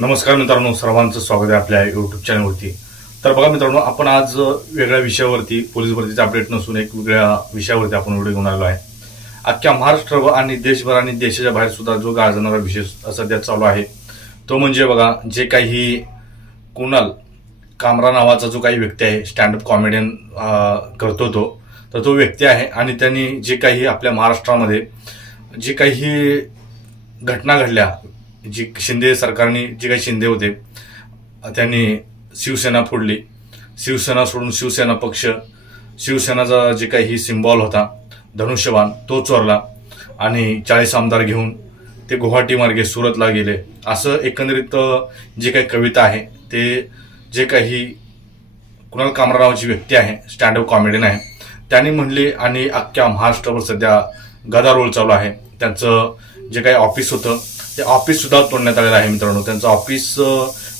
नमस्कार मित्रांनो, सर्वांचं स्वागत आहे आपल्या यूट्यूब चॅनलवरती. तर बघा मित्रांनो, आपण आज वेगळ्या विषयावरती, पोलीस भरतीचा अपडेट नसून एक वेगळ्या विषयावरती आपण व्हिडिओ घेऊन आलो आहे. अख्ख्या महाराष्ट्र आणि देशभर आणि देशाच्या बाहेर सुद्धा जो गाजणारा विषय सध्या चालू आहे तो म्हणजे बघा, जे काही कुणाल कामरा नावाचा जो काही व्यक्ती आहे, स्टँडअप कॉमेडियन करतो तो व्यक्ती आहे. आणि त्यांनी जे काही आपल्या महाराष्ट्रामध्ये जे काही घटना घडल्या, जी शिंदे सरकारने, जे काही शिंदे होते त्यांनी शिवसेना फोडली, शिवसेना सोडून शिवसेना पक्ष, शिवसेनाचा जे काही सिम्बॉल होता धनुष्यबाण तो चोरला आणि 40 आमदार घेऊन ते गुवाहाटी मार्गे सुरतला गेले. असं एकंदरीत जे काही कविता आहे, ते जे काही कुणाल कामरा नावाची व्यक्ती आहे, स्टँडअप कॉमेडियन आहे, त्यांनी म्हणले. आणि अख्ख्या महाराष्ट्रावर सध्या गदारोळ चालू आहे. त्यांचं जे काही ऑफिस होतं ते ऑफिस सुद्धा तोडण्यात आलेलं आहे मित्रांनो. त्यांचं ऑफिस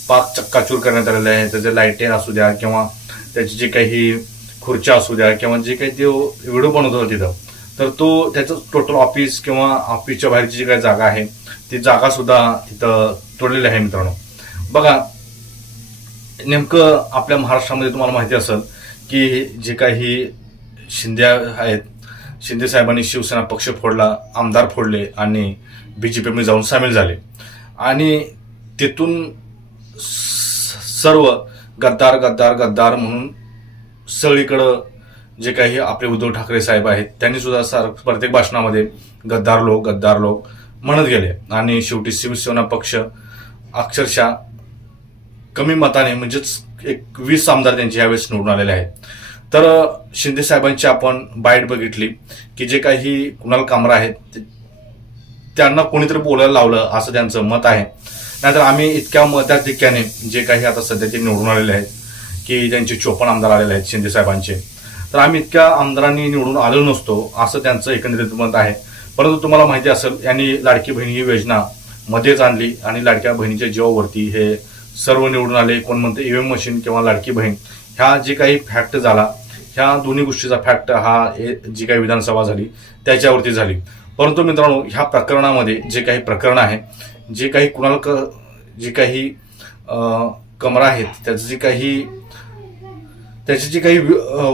पाक चक्काचूर करण्यात आलेलं आहे. त्याचे लाईटे असू द्या किंवा त्याची जे काही खुर्च्या असू द्या किंवा जे काही ते व्हिडिओ बनवत होता तिथं, तर तो त्याचं टोटल ऑफिस किंवा ऑफिसच्या बाहेरची जी काही जागा आहे ती जागा सुद्धा तिथं तोडलेली आहे मित्रांनो. बघा, नेमकं आपल्या महाराष्ट्रामध्ये तुम्हाला माहिती असेल की जे काही शिंदे आहेत, शिंदे साहेबांनी शिवसेना पक्ष फोडला, आमदार फोडले आणि बीजेपीमध्ये जाऊन सामील झाले. आणि तिथून सर्व गद्दार गद्दार गद्दार म्हणून सगळीकडं जे काही आपले उद्धव ठाकरे साहेब आहेत त्यांनी सुद्धा प्रत्येक भाषणामध्ये गद्दार लोक म्हणत गेले. आणि शेवटी शिवसेना पक्ष अक्षरशः कमी मताने, म्हणजेच 20 आमदार त्यांचे यावेळेस निवडून आलेले आहेत. तर शिंदे साहेबांची आपण बाईट बघितली की जे काही कुणाल कामरा आहेत त्यांना कोणीतरी बोलायला लावलं असं त्यांचं मत आहे. नाहीतर आम्ही इतक्या मताधिक्याने जे काही आता सध्या ते निवडून आलेले आहेत की त्यांचे 54 आमदार आलेले आहेत शिंदे साहेबांचे, तर आम्ही इतक्या आमदारांनी निवडून आलो नसतो असं त्यांचं एकंदरीत मत आहे. परंतु तुम्हाला माहिती असेल, यांनी लाडकी बहिणी ही योजना मध्येच आणली आणि लाडक्या बहिणीच्या जीवावरती हे सर्व निवडून आले. कोण म्हणते ईव्हीएम मशीन किंवा लाडकी बहीण, ह्या जे काही फॅक्ट झाला, ह्या दोन्ही गोष्टीचा फॅक्ट हा जी काही विधानसभा झाली त्याच्यावरती झाली. परंतु मित्रांनो, ह्या प्रकरणामध्ये जे काही प्रकरण आहे, जे काही जे काही कमरा आहेत, त्याची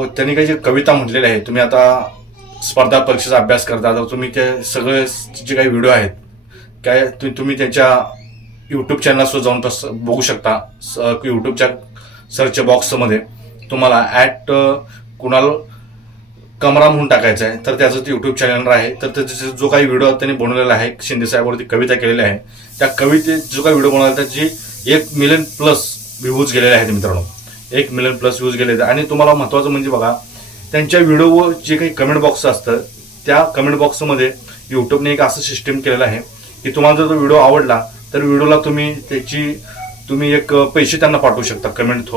त्यांनी काही जे कविता म्हटलेल्या आहेत, तुम्ही आता स्पर्धा परीक्षेचा अभ्यास करता तर तुम्ही ते सगळे जे काही व्हिडिओ आहेत काय तुम्ही त्यांच्या यूट्यूब चॅनलला सुद्धा जाऊन बघू शकता. यूट्यूबच्या सर्च बॉक्समध्ये तुम्हाला कुणाल कमरा म्हणून टाकायचं आहे, तर त्याचं ते यूट्यूब चॅनल आहे. तर त्याचा जो काही व्हिडिओ त्यांनी बनवलेला आहे, शिंदे साहेबांवरती कविता केलेली आहे, त्या कवितेत जो काही व्हिडिओ बनवला त्याची 1 मिलियन प्लस व्ह्यूज गेलेले आहेत मित्रांनो. 1 मिलियन प्लस व्ह्यूज गेले. आणि तुम्हाला महत्वाचं म्हणजे बघा, त्यांच्या व्हिडिओवर जे काही कमेंट बॉक्स असतं त्या कमेंट बॉक्समध्ये यूट्यूबने एक असं सिस्टीम केलेलं आहे की तुम्हाला जर तो व्हिडिओ आवडला तर व्हिडिओला तुम्ही एक पैसे त्यांना पाठवू शकता कमेंट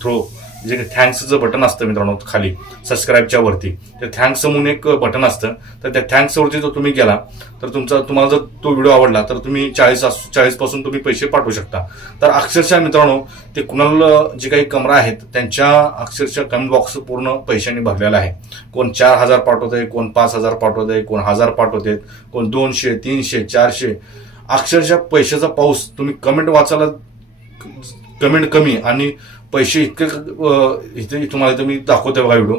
थ्रू. जे थँक्सचं बटन असतं मित्रांनो खाली सबस्क्राईबच्या वरती, ते थँक्स म्हणून एक बटन असतं. तर त्या थँक्सवरती जर तुम्ही गेला तर तुम्हाला जर तो व्हिडिओ आवडला तर तुम्ही 40 पासून तुम्ही पैसे पाठवू शकता. तर अक्षरशः मित्रांनो, ते कुणाल जे काही कमरा आहेत त्यांच्या अक्षरशः कमेंट बॉक्स पूर्ण पैशांनी भरलेला आहे. कोण 4,000 पाठवत आहे, कोण 5,000 पाठवत आहे, कोण 1,000 पाठवत आहेत, कोण 200, 300, 400. अक्षरशः पैशाचा पाऊस. तुम्ही कमेंट वाचायला कमेंट कमी आणि पैसे इथे तुम्हाला तुम्ही दाखवते बघा व्हिडिओ.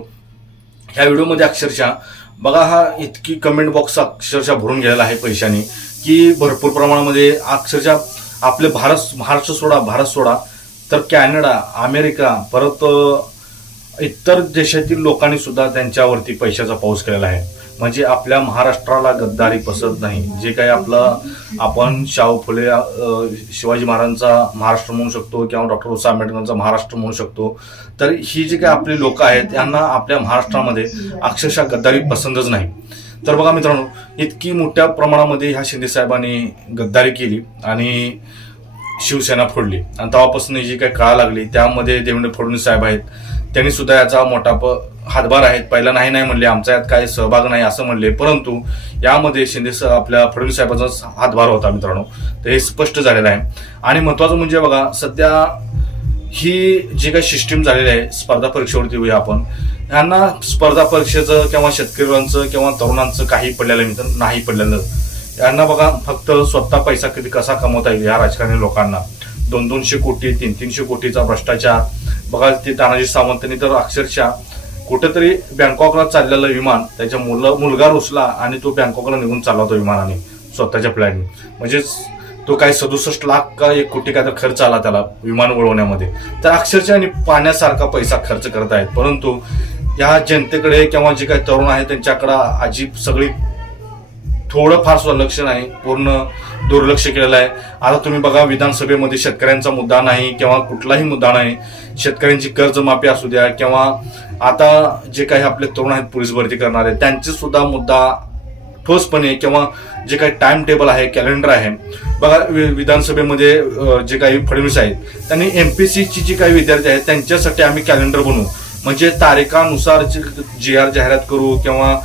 ह्या व्हिडिओमध्ये अक्षरशः बघा, हा इतकी कमेंट बॉक्स अक्षरशः भरून गेलेला आहे पैशाने की भरपूर प्रमाणामध्ये. अक्षरशः आपले भारत सोडा तर कॅनडा, अमेरिका, परत इतर देशातील लोकांनी सुद्धा त्यांच्यावरती पैशाचा पाऊस केलेला आहे. म्हणजे आपल्या महाराष्ट्राला गद्दारी पसंत नाही. जे काही आपण शाहू फुले, शिवाजी महाराजांचा महाराष्ट्र म्हणू शकतो किंवा डॉक्टर बाबासाहेब आंबेडकरांचा महाराष्ट्र म्हणू शकतो, तर ही जी काही आपली लोक आहेत यांना आपल्या महाराष्ट्रामध्ये अक्षरशः गद्दारी पसंतच नाही. तर बघा मित्रांनो, इतकी मोठ्या प्रमाणामध्ये ह्या शिंदे साहेबांनी गद्दारी केली आणि शिवसेना फोडली. आणि तेव्हापासून जी काही काळ लागली त्यामध्ये देवेंद्र फडणवीस साहेब आहेत, त्यांनी सुद्धा याचा मोठा हातभार आहेत. पहिला नाही म्हणले, आमचा यात काय सहभाग नाही असं म्हणले, परंतु यामध्ये आपल्या फडणवीस साहेबांचा हातभार होता मित्रांनो. तर हे स्पष्ट झालेलं आहे. आणि महत्वाचं म्हणजे बघा, सध्या ही जी काही सिस्टीम झालेली आहे स्पर्धा परीक्षेवरती होऊया आपण, यांना स्पर्धा परीक्षेचं किंवा शेतकऱ्यांचं किंवा तरुणांचं काही पडलेलं मित्र नाही पडलेलं. यांना बघा फक्त स्वतः पैसा कसा कमवता येईल या राजकारणी लोकांना. 200 कोटी 300 कोटीचा भ्रष्टाचार. बघा ते तानाजी सावंतांनी तर अक्षरशः कुठेतरी बँकॉकला चाललेलं विमान त्याच्या मुलगा रुसला आणि तो बँकॉकला निघून चालला होता विमानाने स्वतःच्या फ्लाईटने. म्हणजेच तो काही 67 लाख का 1 कोटी काय तर खर्च आला त्याला विमान उडवण्यामध्ये. तर अक्षरशः आणि पाण्यासारखा पैसा खर्च करत आहेत. परंतु या जनतेकडे किंवा जे काही तरुण आहेत त्यांच्याकडे अजीब सगळी थोडं फार सुद्धा लक्ष नाही, पूर्ण दुर्लक्ष केलेलं आहे. आता तुम्ही बघा विधानसभेमध्ये शेतकऱ्यांचा मुद्दा नाही किंवा कुठलाही मुद्दा नाही. शेतकऱ्यांची कर्जमाफी असू द्या किंवा आता जे काही आपले तरुण आहेत पोलीस भरती करणारे त्यांचे सुद्धा मुद्दा ठोसपणे किंवा जे काही टाइम टेबल आहे कॅलेंडर आहे. बघा विधानसभेमध्ये जे काही फडणवीस आहेत त्यांनी एमपीसीची जी काही विद्यार्थी आहेत त्यांच्यासाठी आम्ही कॅलेंडर बनवू, म्हणजे तारीखानुसार GR जाहिरात करू किंवा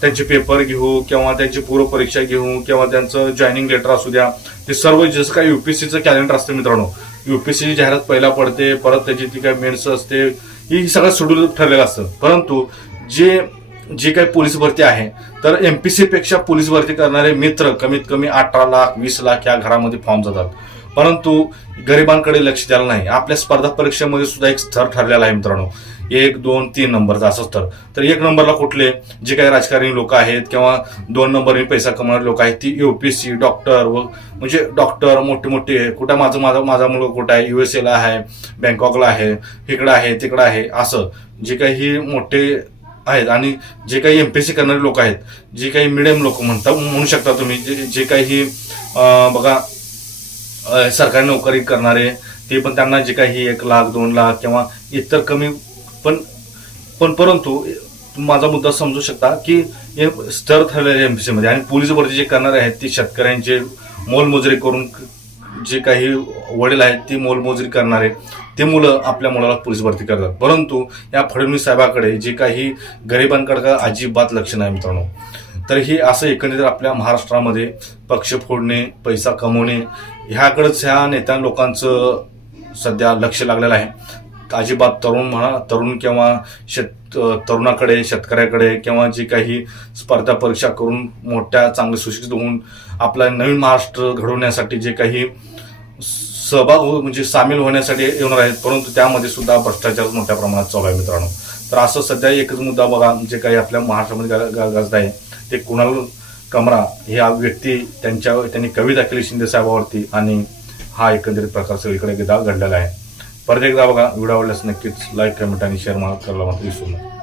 त्यांचे पेपर घेऊ किंवा त्यांची पूर्व परीक्षा घेऊ किंवा त्यांचं जॉईनिंग लेटर असू द्या. ते सर्व जसं काही युपीएससीचं कॅलेंडर असतं मित्रांनो, युपीएससीची जाहिरात पहिला पडते, परत त्याची ती काही मेन्स असते, ही सगळं शेड्यूल ठरलेलं असतं. परंतु जे काही पोलीस भरती आहे तर एमपीसी पेक्षा पोलीस भरती करणारे मित्र कमीत कमी 18 लाख 20 लाख या घरामध्ये फॉर्म जातात. परंतु गरिबांकडे लक्ष द्यायला नाही. आपल्या स्पर्धा परीक्षेमध्ये सुद्धा एक स्तर ठरलेला आहे मित्रांनो, 1, 2, 3 नंबरचा असं स्तर. तर 1 नंबरला कुठले जे काही राजकारणी लोक आहेत किंवा 2 नंबरने पैसा कमवणारे लोक आहेत ती UPSC डॉक्टर व म्हणजे डॉक्टर मोठे मोठे कुठं माझा मुलगा कुठं आहे, USA ला आहे, बँकॉकला आहे, इकडं आहे तिकडं आहे, असं जे काही मोठे आहेत. आणि जे काही एमपीएससी करणारे लोक आहेत, जे काही मिडियम लोक म्हणू शकता तुम्ही, जे काही बघा सरकारी नोकरी करणारे ते पण त्यांना जे काही 1 लाख 2 लाख किंवा इतर कमी पण परंतु माझा मुद्दा समजू शकता की हे स्तर ठरलेले एमपीसी मध्ये. आणि पोलीस भरती जे करणारे आहेत ते शेतकऱ्यांचे मोलमजुरी करून, जे काही वडील आहेत ते मोलमजुरी करणारे ते मुलं आपल्या मुलाला पोलीस भरती करतात. परंतु या फडणवीस साहेबाकडे जे काही गरिबांकडे अजिबात लक्ष नाही मित्रांनो. तर हे असं एकंदरीत आपल्या महाराष्ट्रामध्ये पक्ष फोडणे, पैसा कमवणे ह्याकडेच ह्या नेत्या लोकांचं सध्या लक्ष लागलेलं आहे. अजिबात तरुण किंवा तरुणाकडे, शेतकऱ्याकडे किंवा जे काही स्पर्धा परीक्षा करून मोठ्या चांगले सुशिक्षित होऊन आपला नवीन महाराष्ट्र घडवण्यासाठी जे काही म्हणजे सामील होण्यासाठी येणार आहेत, परंतु त्यामध्ये सुद्धा भ्रष्टाचार मोठ्या प्रमाणात चालू आहे मित्रांनो. तर असं सध्या एकच मुद्दा बघा जे काही आपल्या महाराष्ट्रामध्ये गाजत आहे ते कुणाल कमरा हे व्यक्ती त्यांनी कविता केली शिंदे साहेबांवरती आणि हा एकंदरीत प्रकार सगळीकडे घडलेला आहे. परत एकदा बघा, व्हिडिओ आवडल्यास नक्कीच लाईक, कमेंट आणि शेअर करायला मात्र विसरू नका.